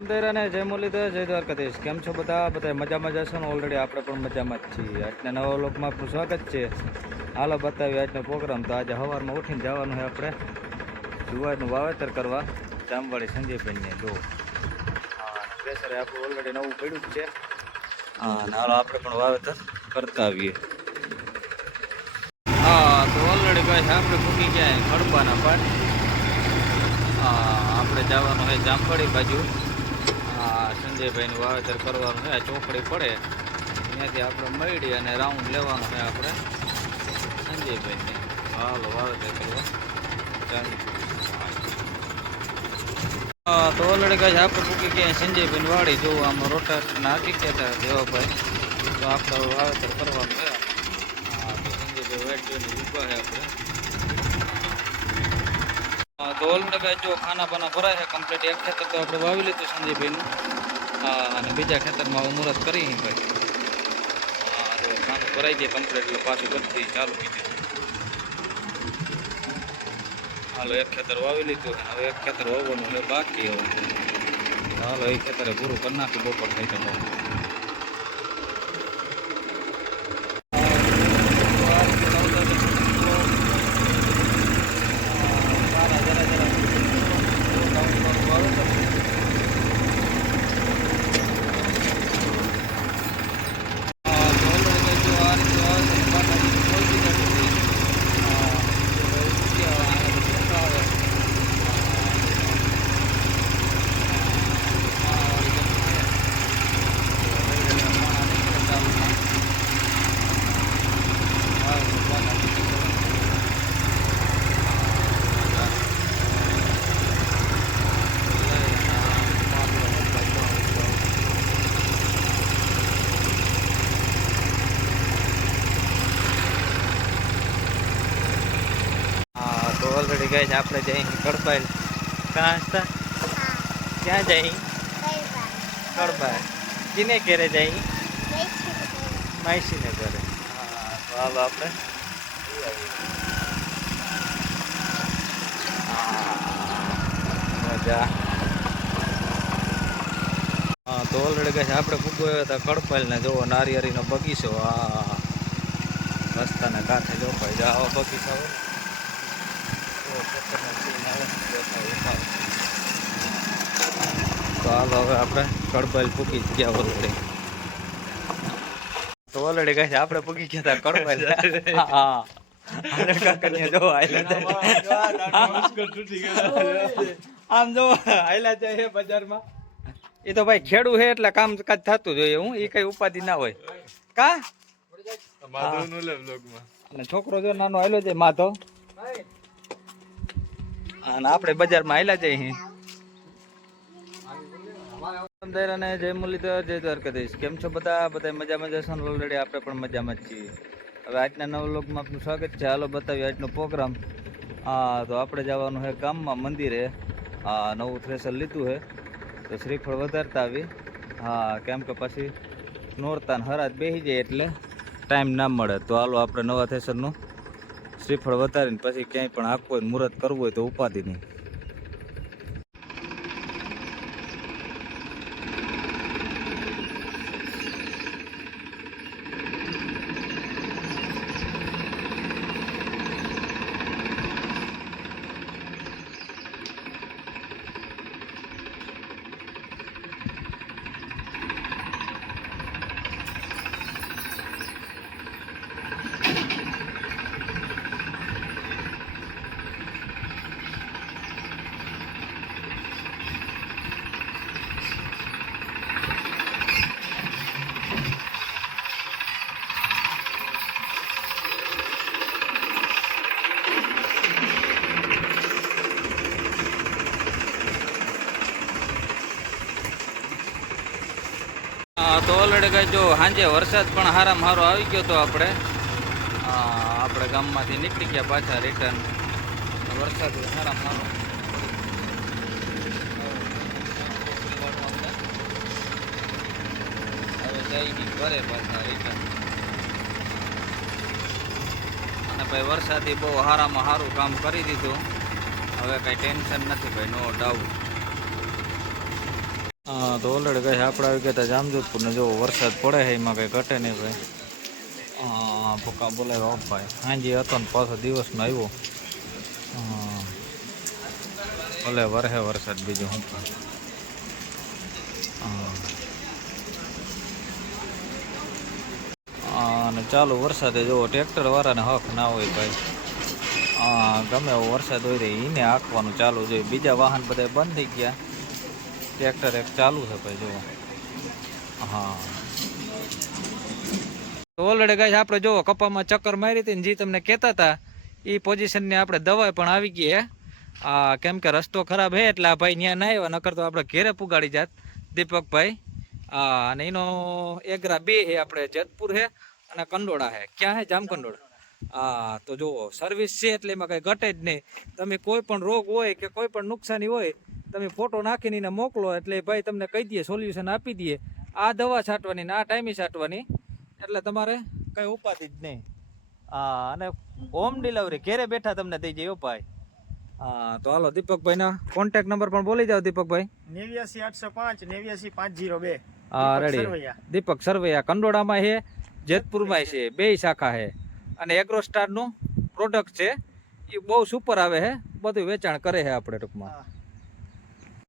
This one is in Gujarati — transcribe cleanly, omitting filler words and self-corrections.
અને જય મુરલીધર, જય દ્વારકાધીશ. કેમ છો બધા? બધા મજામાં જશો ને? ઓલરેડી આપણે પણ મજામાં જ છીએ. આજના નવા લોકમાં આપણું સ્વાગત છે. હાલો બતાવીએ આજનો પ્રોગ્રામ. તો આજે સવારમાં ઉઠીને જવાનું છે આપણે જુવારનું વાવેતર કરવા જામવાળી સંજયભાઈને. જો પ્રેશરે આપણું ઓલરેડી નવું પડ્યું જ છે. હા, અને હાલો આપણે પણ વાવેતર કરતા આવીએ. હા, તો ઓલરેડી કહે છે આપણે ફૂકી ગયા ખડબાના પાટ. આપણે જવાનું છે જામવાળી બાજુ. સંજયભાઈનું વાવેતર કરવાનું છે. ચોકડી પડે ત્યાંથી આપણે મળી અને રાઉન્ડ લેવાનું છે આપણે સંજયભાઈને. હાલો વાવેતર કરવા તો ઓલરેડી કહે આપણે પૂકી ગયા સંજયભાઈની વાડી. જોવું આમાં રોટર નાખી ગયા દેવાભાઈ. તો આપણે વાવેતર કરવાનું છે. તો સંજયભાઈ વેટ જોઈને ઊભા છે આપણે. તો ઓલરેડી જો ખાના પાના ભરાય છે કમ્પ્લીટ. એક ખેતર તો આપણે વાવી લીધું સંજયભાઈનું. અને બીજા ખેતરમાં મુહૂર્ત કરી ભાઈ. ખાનું ભરાઈ જાય કમ્પ્લીટ એટલે પાછું કરતી ચાલુ કીધું. હાલો એક ખેતર વાવી લીધું. હવે એક ખેતર વાવવાનું છે બાકી. હવે હાલો એ ખેતરે પૂરું કરી નાખ્યું બપોર થઈ તો. ઓલરેડી ગઈ છે આપણે જઈ કડબાઈ. ક્યાં હતા? ક્યાં જઈ? કડબાઈ. કિને ઘેરે જઈ? માઈસીને ઘરે. હા, તો હાલો આપણે મજા. હા, તો ઓલરેડી ગઈ છે આપણે ફૂગો હતા કડપાઈ ને. જોવો નારિયેળીનો બગીચો. આ રસ્તાના કાંઠે જો ભાઈ જાઓ બગીચા હોય. તો હાલો હવે આપણે કડબાઈ પૂકી ગયા ઓલરેડી. તો ઓલરેડી કહે છે આપણે પૂકી ગયા હતા કડબાઈ. હા જો આમ જો હાઈલા જાય બજારમાં. એ તો ભાઈ ખેડૂ છે એટલે કામ કાજ થતું જોઈએ. હું એ કઈ ઉપાધિ ના હોય કા. અને છોકરો જો નાનો હાલ્યો જાય માધવ. અને આપણે બજારમાં હાલ્યા જઈએ. અને જય મુરલીધર, જય દ્વારકાધીશ. કેમ છો બધા? બધા મજામાં જશો ને? ઓલરેડી આપણે પણ મજામાં જ છીએ. હવે આજના નવ લોકમાં આપનું સ્વાગત છે. હાલો બતાવીએ આજનો પ્રોગ્રામ. તો આપણે જવાનું છે ગામમાં મંદિરે. નવું થ્રેસર લીધું છે તો શ્રીફળ વધારતા આવી. કેમ કે પછી નોરતા ને હરાજ બેસી જાય એટલે ટાઈમ ના મળે. તો હાલો આપણે નવા થ્રેસરનું શ્રીફળ વધારીને પછી ક્યાંય પણ આખવું હોય મુહૂર્ત કરવું હોય તો ઉપાધિ નહીં. તો ઓલરેડી કઈ જો સાંજે વરસાદ પણ હારામાં હારો આવી ગયો તો આપણે ગામમાંથી નીકળી ગયા પાછા રિટર્ન. વરસાદ હારામાં હારો. હવે જઈ ઘરે પાછા રિટર્ન. અને ભાઈ વરસાદી બહુ હારામાં સારું કામ કરી દીધું. હવે કઈ ટેન્શન નથી ભાઈ, નો ડાઉટ. તો ઓલરેડી કઈ આપણે આવી ગયા હતા જામજોધપુર ને જો વરસાદ પડે છે એમાં કઈ ઘટે નહીં ભાઈ. ભૂકા બોલાવ્યો ભાઈ હાજી હતો ને પાછો દિવસનો આવ્યો. ભલે વરહે વરસાદ બીજું શું પણ. અને ચાલુ વરસાદે જુઓ ટ્રેક્ટર વાળાને હક ના હોય ભાઈ. ગમે એવો વરસાદ હોય તો એને હાંકવાનું ચાલુ જોઈએ. બીજા વાહન બધા બંધ થઈ ગયા, ટ્રેક્ટર એક ચાલુ છે ભાઈ જુઓ. હા તો ઓલરેડી ગાઈસ આપણે જુઓ કપામાં ચક્કર મારી હતી ને જે તમને કહેતા હતા એ પોઝિશનની આપણે દવા પણ આવી ગઈ હે. કેમ કે રસ્તો ખરાબ હે એટલે આ ભાઈ ત્યાં ના આવ્યા, નકર તો આપણે ઘેરે પુગાડી જાત દીપકભાઈ. અને એનો એગરા 2 હે, આપણે જેતપુર હે અને કંડોળા હે. ક્યાં હે? જામકંડોળા. તો જુઓ સર્વિસ છે એટલે એમાં કંઈ ઘટે જ નહીં. તમે કોઈ પણ રોગ હોય કે કોઈ પણ નુકસાની હોય તમે ફોટો નાખીને એને મોકલો એટલે ભાઈ તમને કહી દઈએ, સોલ્યુશન આપી દઈએ. આ દવા છાંટવાની ને આ ટાઈમે છાંટવાની એટલે તમારે કંઈ ઉપાધિ જ નહીં. અને હોમ ડિલિવરી ઘેરે બેઠા તમને દઈ જાય ભાઈ. તો હાલો દીપકભાઈના કોન્ટેક્ટ નંબર પણ બોલી જાઓ દીપકભાઈ. 89 805 89 502. રેડી. દીપક સરવૈયા કંડોળામાં છે, જેતપુરમાં છે, 2 શાખા છે. અને એગ્રોસ્ટારનું પ્રોડક્ટ છે એ બહુ સુપર આવે છે, બધું વેચાણ કરે છે આપણે ટૂંકમાં.